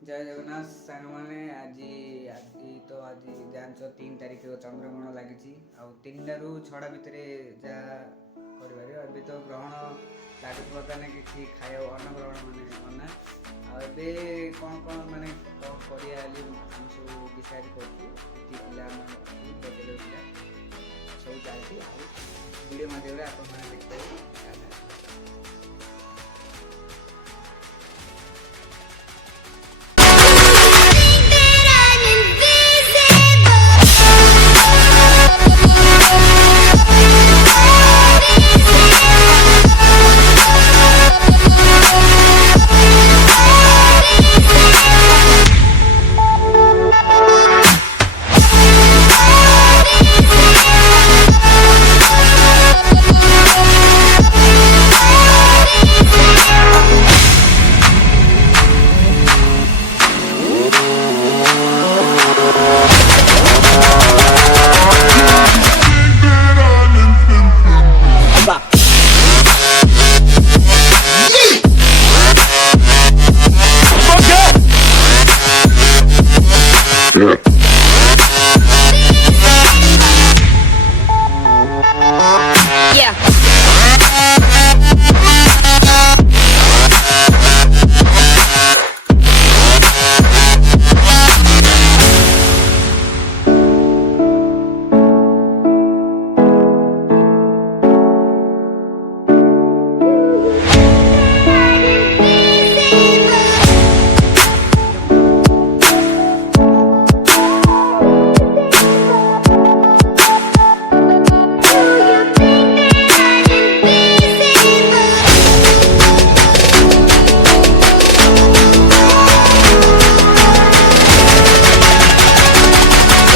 जय जगन्नाथ सांग मैंने आज आज तो आज जान 3 तारीख चंद्रग्रहण लगी आउ 3 रू 6 भितर जहाँ कर अभी तो ग्रहण लगुच बर्तमान कि खाया अन्न ग्रहण मैंने मना आबे कौन कौन माने कौन करिया हम सब डिसाइड करूँ पिला बदल पिला सब चलती वीडियो मध्यम आप देखते